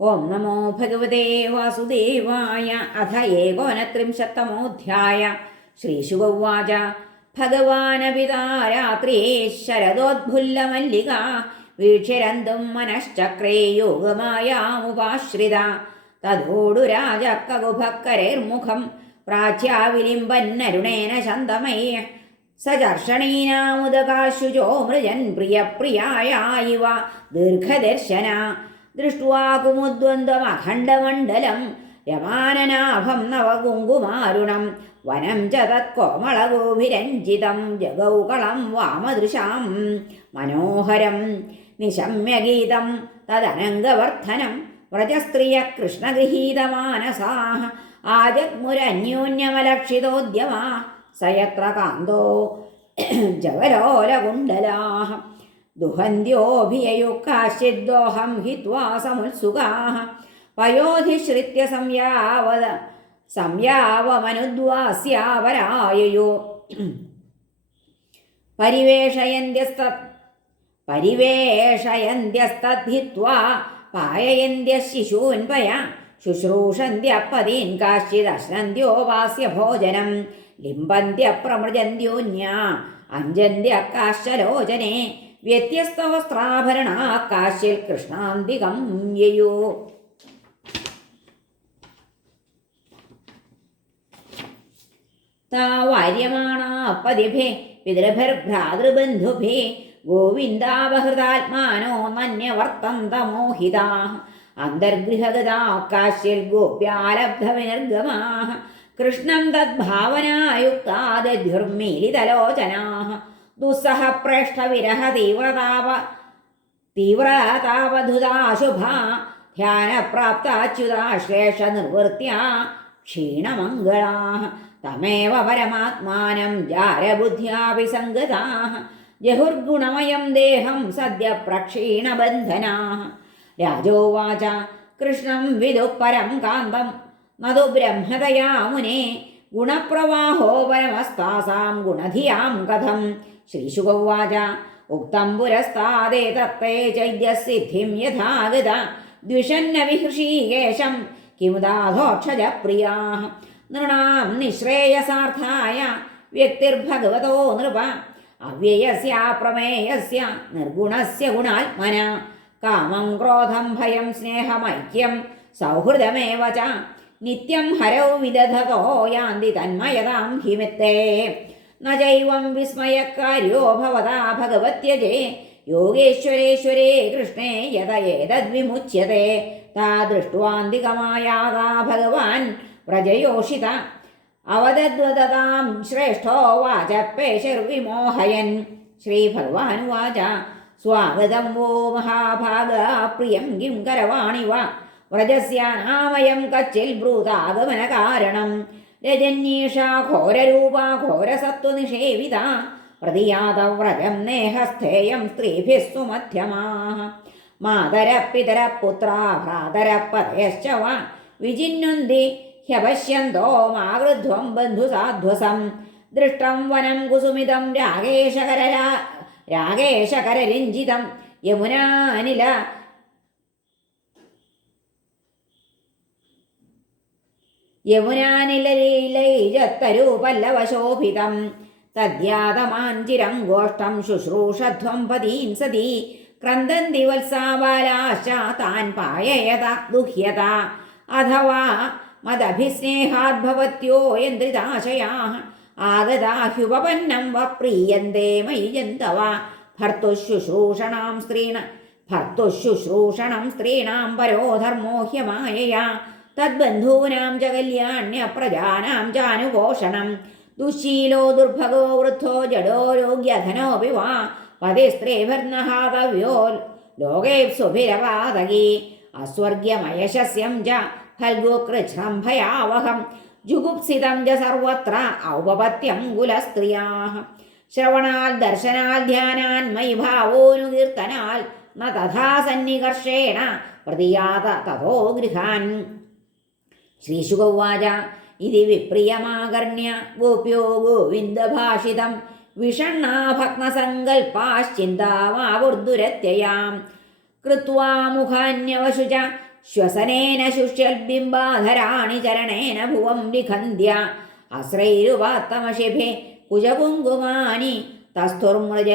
ഓം നമോ ഭഗവതേ വാസുദേവായ അഥ ഏകോനത്രിംശത്തമോധ്യായ ശ്രീശുഗൗവാച ഭഗവാനപിതാ രാത്രേ ശരദോദ്ഫുല്ലമല്ലിക വീക്ഷിരന്തും മനശ്ചക്രേ യോഗമായാമുപാശ്രിത. തതോടു രാജക്കകുഭക്കരേർമുഖം പ്രാച്യാവിലിംബന്നരുണേന ശന്തമയ സചർഷണീനാമുദകാശുചോ മൃജൻ പ്രിയപ്രിയായ ദീർഘദർശന. ദൃഷ്ട്വാ കുമുദ്വന്ദ്വമഖണ്ഡമണ്ഡലം രമാനനാഭം നവകുങ്കുമാരുണം വനം ച തത്കോമളഗോഭിരഞ്ജിതം ജഗൗകളം വാമദൃശാം മനോഹരം നിശമ്യഗീതം തദനംഗവർദ്ധനം വ്രജസ്ത്രീയ കൃഷ്ണഗൃഹീതമാനസാ ആജഗ്മുരന്യോന്യമലക്ഷിതോദ്യമാ സയത്ര കാന്തോ ജവലോലകുണ്ടലാ. സമുത്സുകാ പയോധിശ്രിത്യ സംയാവത സംയാവമനുദ്വാസ്യാവരായയോ. പരിവേഷയന്ത്യസ്ത പരിവേഷയന്ത്യസ്തദ്ധിത്വാ പായയന്ത്യ ശിശൂൻപയ ശുശ്രൂഷന്ത്യപ്പതീൻ കാശ്ചിദശ്നന്ത്യോപാസ്യ ഭോജനം ലിംബന്ത്യ പ്രമൃജന്ത്യോന്യ അഞ്ജന്ത്യ കാശ്ചലോചനെ വ്യത്യസ്ത വസ്ത്രാഭരണാ കാശ്യൽ കൃഷ്ണാന്തികം യയോ. താവാര്യമാണാപ്പതിഭേ പിതൃഭിർഭ്രാതൃബന്ധുഭേ ഗോവിന്ദാവഹൃതാത്മാനോ നന്യവർത്തന്തമോഹിതാ. അന്തർഗൃഹഗതാ കാശ്യൽ ഗോപ്യാലബ്ധവിനിർഗമാ. കൃഷ്ണം തദ്ഭാവനായുക്താദ്യുർമീലിതലോചനാ ദുസ്സഹ दुस्सहप्रेष्ठविरहतीव्रताव तीव्रतावधुदाशुभा ध्यानप्राप्ताच्युताश्लेषनिर्वृत्या क्षीणमङ्गलाः। तमेव परमात्मानं जारबुद्ध्यापि सङ्गताः जहुर्गुणमयं देहं सद्य प्रक्षीणबन्धनाः। राजोवाच, कृष्णं विदुः परं कान्तं न तु ब्रह्मतया मुने गुणप्रवाहो परमस्तासां गुणधियाँ कथम्। ശ്രീശുഗൗവാച ഉക്തം പുരസ്താദേ തത്തേ ചൈദ്യസിദ്ധിം യഥാഗത. ദ്വിഷന്ന വിഹൃഷീകേശം കിമുദാധോക്ഷജ പ്രിയാ നൃണാം നിശ്രേയസാർത്ഥായ വ്യക്തിർഭഗവതോ നൃപ. അവ്യയസ്യ പ്രമേയസ്യ നിർഗുണസ്യ ഗുണാത്മന. കാമം ക്രോധം ഭയം സ്നേഹമൈക്യം സൗഹൃദമേവ ച. നിത്യം ഹരൗ വിദധതോ യാന്തി തന്മയതാം ഹിമിത്തേ. ചൈവം വിസ്മയക്കാര്യോ ഭവതാ ഭഗവത്യജേ. യോഗേശ്വരേശ്വരേ കൃഷ്ണേ യത ഏതദ്വിമുച്യത്തെ താ ദൃഷ്ട്വാന്തികമായാതാ ഭഗവാൻ വ്രജയോഷിത. അവതദ്വദതാം ശ്രേഷ്ഠോ വാചപ്പേശർവിമോഹയൻ ശ്രീഭഗവാനുവാച സ്വാഗതം വോ മഹാഭാഗ പ്രിയം കിം കരവാണി വ വ്രജസ്യാനാമയം കച്ചിൽ ബ്രൂതാഗമന കാരണം രജന്യേഷാ ഘോരരൂപാ ഘോരസത്വനിഷേവിത പ്രതിയാതവ്രജം നേഹസ്ഥേയം മാതര പിതര പുത്ര ഭ്രാതര പതയശ്ച വിജിന്യുന്തി ഹ്യപശ്യന്തോ മാവൃധ്വം ബന്ധുസാധ്വസം. ദൃഷ്ടം വനം കുസുമിതം രാഗേശകര രാഗേശകരരഞ്ജിതം യമുനാനില യമുനാനിലലീലൈജത്തരൂപല്ലവശോഭിതം തദ്യാതമാഞ്ചിരം ഗോഷ്ടം ശുശ്രൂഷധ്വം പതീൻ സതി. ക്രന്ദന്തി വത്സാബാലാശ്ച താൻ പായയത ദുഹ്യത. അഥവാ മദഭിസ്നേഹാദ്ഭവത്യോ യന്ത്രിതാശയാ. ആഗതാഹ്യുപപന്നം വ പ്രീയന്തേ മയി ജന്തവ ഭർത്തുശുശ്രൂഷണാം സ്ത്രീണ ഭർത്തുശുശ്രൂഷണം സ്ത്രീണാം പരോ ധർമ്മോ ഹ്യമായയാ. തദ്ബന്ധൂനാം ച കല്യാണ്യ പ്രജാനാം ചാനുപോഷണം ദുശീലോ ദുർഭഗോ വൃദ്ധോ ജഡോ രോഗ്യധനോപി വാ പതിസ്ത്രീഭിർനഹാതവ്യോ ലോകേപ്സുഭിരപാതകി അസ്വർഗ്യമയശസ്യം ച ഫൽഗുകൃച്ഛം ഭയാവഹം. ജുഗുപ്സിതം ച സർവത്ര ഔപപത്യം കുലസ്ത്രിയാ ശ്രവണാൽ ദർശനാൽ ധ്യാനാൻ മയി ഭാവോനുകീർത്തനാൽ. ന തഥാ സന്നികർഷേണ പ്രതിയാത തഥോ ഗൃഹാൻ. ശ്രീശുഗൗവാച ഇതി വിപ്രിയമാകർണ്യ ഗോപ്യോ ഗോവിന്ദഭാഷിതം വിഷണ്ണാഭഗ്നസങ്കൽപ്പാശ്ചിന്താമാവുർദുരത്യയാം കൃത്വാ മുഖാന്യവശുച ശ്വസനേന ശുഷ്യൽബിംബാധരാണി ചരണേന ഭുവം വിഖന്ധ്യ. അശ്രൈരുപാത്തമശിഭേ കുജകുങ്കുമാനി തസ്തുർമൃജ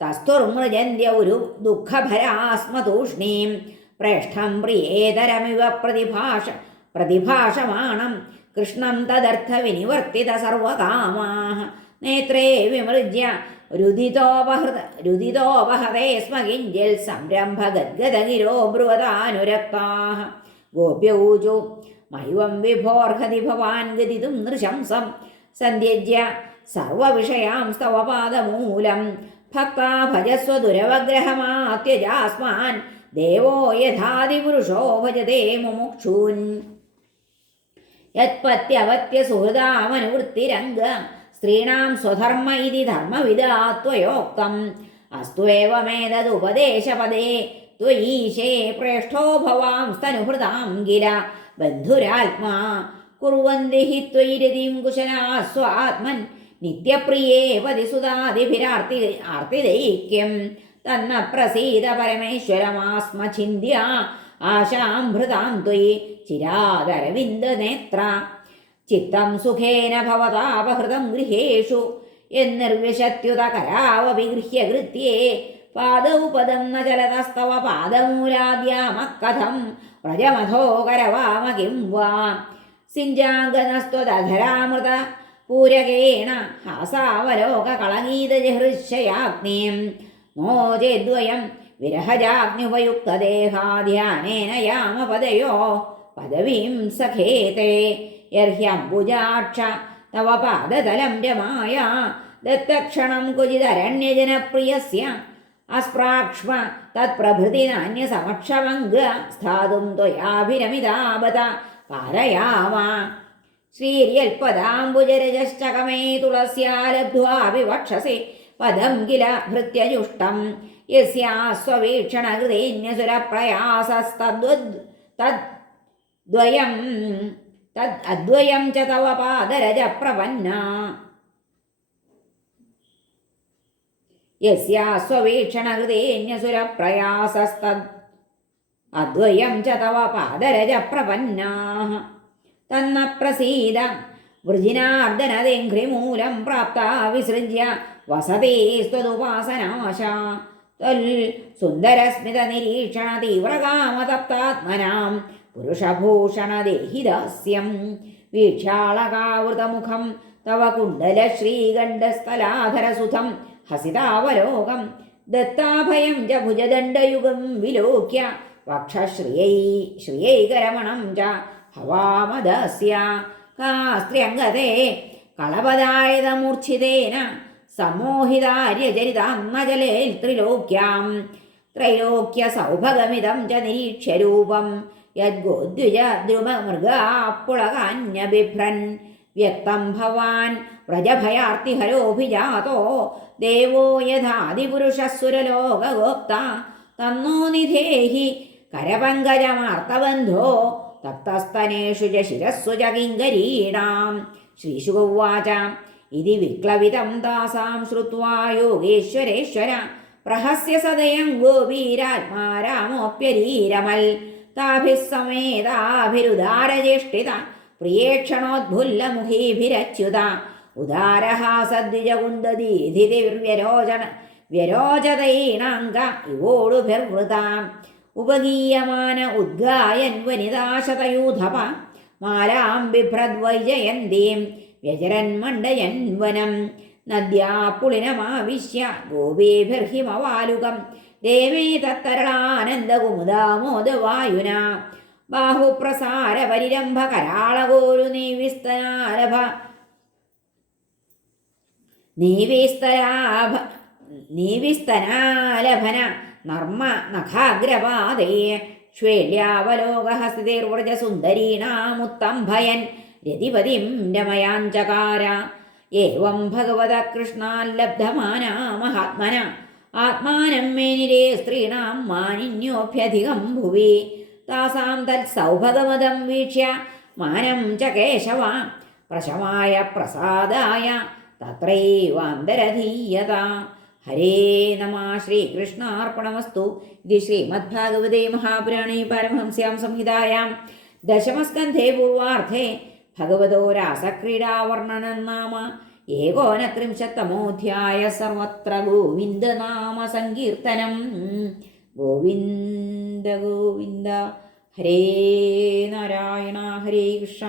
തസ്തുർമൃജന്ത്യ ഒരു ദുഃഖഭരാസ്മതൂഷ്ണീം. പ്രേഷ്ഠം പ്രിയേതരമിവ പ്രതിഭാഷ പ്രതിഭാഷമാണം. കൃഷ്ണം തദർത്ഥ വിനിവർത്തിത സർവകാമാഹ. നേത്രേ വിമൃജ്യ. രുദിതോപഹൃത രുദിതോപഹതേ സ്മ കിഞ്ചിൽ ബ്രുവതാനുരക്താഹ ഗോപ്യൗചു മൈവം വിഭോർഹതി ഭവാൻ ഗതിതും നൃശംസം. സന്ധ്യജ്യ. സർവവിഷയാം സ്തവപാദമൂലം. ഭക്താ ഭജസ്വ ദുരവഗ്രഹമാത്യജാസ്മാൻ. ദേവോ യഥാതിപുരുഷോ ഭജതേ മുമുക്ഷൂൻ. യത്പത്യവത്യ സുഹൃദാമനുവൃത്തിരംഗ സ്ത്രീണാം സ്വധർമ്മ ഇതി ധർമ്മവിദാത്വയോക്തം അസ്ത്വേവമേതദുപദേശപദേ ത്വയീശേ പ്രേഷ്ഠോ ഭവാം സ്തനുഹൃതാം കില. ബന്ധുരാത്മാ बन्धुरात्मा ഹി ത്വയി രതിം കുശലാസ്വാത്മൻ നിത്യപ്രിയേ പതിസുതാദിഭിരാർത്തി ആർത്തിദൈക്യം. തന്ന പ്രസീത പരമേശ്വരമാസ്മ ചിന്യ ആശാം ഹൃതാം ത്വയി ചിരാദരവിന്ദനേത്ര ചിത്തം സുഖേന ഭവതാപഹൃതം ഗൃഹേഷു. എന്നിർവിശത്യുത കരാവവിഗൃഹ്യ കൃത്യേ പാദൗ പദം ന ചലതസ്തവ പാദമൂലാദ്യാമക്കഥം വ്രജമഥോ കരവാമ കിം വാ സിഞ്ചാംഗനസ്ത്വദധരാമൃത പൂരകേണ ഹാസാവലോകകളഗീതജഹൃശയാഗ്നിം നോ ചേദ്വയം വിരഹജാഗ്നുപയുക്തദേഹാധ്യാനേന യാമപദയോ പദവീം സഖേതേ യർഹ്യംബുജാക്ഷ തവ പാദതലം രമായ ദത്തക്ഷണം കുചിതരണ്യജനപ്രിയസ്യ അസ്പ്രാക്ഷ്മ തത്പ്രഭൃതി നാന്യസമക്ഷമംഗ സ്ഥാതും ത്വയാഭിരമിതാപത പാരയാമ ശ്രീര്യൽപദാംബുജരജശ്ചകമേ തുളസ്യാലബ്ധ്വാപി വക്ഷസി പദം കില ഭൃത്യജുഷ്ടം യസ്യാസ്വവീക്ഷണകൃതേന്യസുരപ്രയാസസ്തദ്വദ് തദ്ദ്വയം തദ് അദ്വയം ച തവ പാദരജ പ്രപന്ന. യസ്യാസ്വവീക്ഷണകൃതേന്യസുരപ്രയാസസ്തദ് അദ്വയം ച തവ പാദരജ പ്രപന്നാ. തന്ന പ്രസീദ വൃജിനാർദ്ദനദേഘ്രിമൂലം പ്രാപ്ത വിസൃജ്യ വസതേ സുന്ദരസ്മിത നിരീക്ഷണ തീവ്രകാമതപ്താത്മനാം പുരുഷഭൂഷണദേഹിദാസ്യം വീക്ഷാളകാവൃതമുഖം തവ കുണ്ടലശ്രീകണ്ഠസ്ഥലാധരസുധം ഹസിതാവലോകം ദത്താഭയം ച ഭുജദണ്ഡയുഗം വിലോക്യ വക്ഷശ്രിയൈ ശ്രിയൈകരമണം ച ഹവാമദസ്യ കാസ്ത്ര്യംഗതേ കളപദായതമൂർച്ഛിതേന സമോഹിതാര്യചരിതാത്മജലേൽ ത്രിലോക്യാം. ത്രൈലോക്യ സൗഭഗമിതം ച നിരീക്ഷ്യരൂപം യദ്ഗോദ്വിജ ദ്രുമമൃഗാപ്പുളകാന്യബിഭ്രൻ വ്യക്തം ഭവാൻ വ്രജഭയാർത്തിഹരോഭിജാതോ. ദേവോ യഥാതിപുരുഷസുരലോകഗോപ്ത തന്നോ നിധേഹി കരപങ്കജമാർത്തബന്ധോ. തപ്തസ്തനേഷു ച ശിരസ്സു ച ഇതി വിക്ലവിതം ദാസാം ശ്രുവാ യോഗേശ്വരേശ്വര. പ്രഹസ്യ സദയം ഗോപീരാത്മാരാമോപ്യരീരമൽ താഭിസമേതാഭിരുദാരചേഷ്ടിത പ്രിയേക്ഷണോദ്ഭുല്ലമുഖീഭിരച്യുത. ഉദാരഹാസദ്വിജകുന്ദീധിതിർവ്യരോചന വ്യരോചതൈണാങ്ക ഇവോടുഭിർവൃതാം. ഉപഗീയമാന ഉദ്ഗായൻ വനിതാശതയൂധപ. മാലാം ബിഭ്രദ്വൈജയന്തീം വ്യചരൻ മണ്ഡയൻ വനം. നദ്യാപ്പുളിനമാവിശ്യ ഗോപീഭിർഹിമവാലുകം ദേവേ തത്തരളാനന്ദകുമുദാമോദവായുന. ബാഹുപ്രസാര പരിരംഭ കരാളകോരു നീവിസ്തനാരഭ നീവിസ്തരാഭ നീവിസ്തനാലഭന നർമ്മ നഖാഗ്രപാദേ ശ്വേല്യാവലോകഹസ്തിർവ്രജസുന്ദരീണാമുത്തംഭയൻ രതിപതിം രമയാഞ്ചകാര ഏവം ഭഗവത കൃഷ്ണാല്ലബ്ധമാന മഹാത്മന ആത്മാനം മേനിരേ സ്ത്രീണാം മാനിന്യോഭ്യധികം ഭുവി താസാം തത്സൗഭഗമതം വീക്ഷ്യ മാനം ച കേശവ പ്രശമായ പ്രസാദായ തത്രൈവാന്തരധീയത ഹരേ നമ ശ്രീകൃഷ്ണാർപ്പണമസ്തു ഇത് ശ്രീമദ്ഭാഗവതേ മഹാപുരാണേ പരമഹംസ്യാം സംഹിതായാം ദശമസ്കന്ധേ പൂർവാർദ്ധേ ഭഗവതോ രാസക്രീഡാവർണനം നാമ ഏകോനത്രിംശത്തമോധ്യായ സർവത്ര ഗോവിന്ദനാമ സങ്കീർത്തനം. ഗോവിന്ദ ഗോവിന്ദ ഹരേ നാരായണ ഹരേ കൃഷ്ണ.